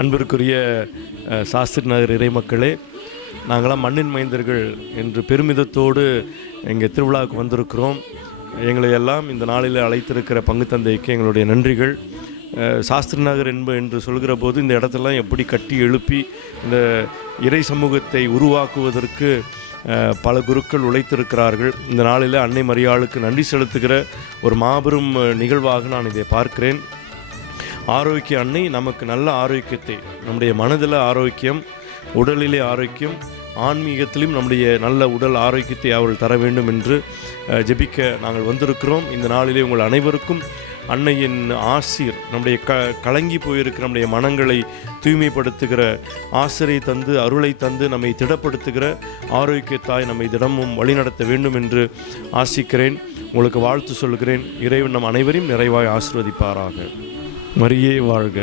அன்பிற்குரிய சாஸ்திரி நகர் இறைமக்களே, நாங்களாம் மண்ணின் மைந்தர்கள் என்று பெருமிதத்தோடு எங்கள் திருவிழாவுக்கு வந்திருக்கிறோம். எங்களை எல்லாம் இந்த நாளில் அழைத்திருக்கிற பங்கு தந்தைக்கு எங்களுடைய நன்றிகள். சாஸ்திரி நகர் என்று சொல்கிற போது இந்த இடத்தெல்லாம் எப்படி கட்டி எழுப்பி இந்த இறை சமூகத்தை உருவாக்குவதற்கு பல குருக்கள் உழைத்திருக்கிறார்கள். இந்த நாளில் அன்னை மரியாளுக்கு நன்றி செலுத்துகிற ஒரு மாபெரும் நிகழ்வாக நான் இதை பார்க்கிறேன். ஆரோக்கிய அன்னை நமக்கு நல்ல ஆரோக்கியத்தை, நம்முடைய மனதில் ஆரோக்கியம், உடலிலே ஆரோக்கியம், ஆன்மீகத்திலும் நம்முடைய நல்ல உடல் ஆரோக்கியத்தை அவள் தர வேண்டும் என்று ஜெபிக்க நாங்கள் வந்திருக்கிறோம். இந்த நாளிலே உங்கள் அனைவருக்கும் அன்னையின் ஆசீர், நம்முடைய கலங்கி போயிருக்கிற நம்முடைய மனங்களை தூய்மைப்படுத்துகிற ஆசிரை தந்து, அருளை தந்து, நம்மை திடப்படுத்துகிற ஆரோக்கியத்தாய் நம்மை தினமும் வழிநடத்த வேண்டும் என்று ஆசிக்கிறேன். உங்களுக்கு வாழ்த்து சொல்கிறேன். இறைவன் நம் அனைவரையும் நிறைவாய் ஆசீர்வதிப்பாராக. மரியே வாழ்க.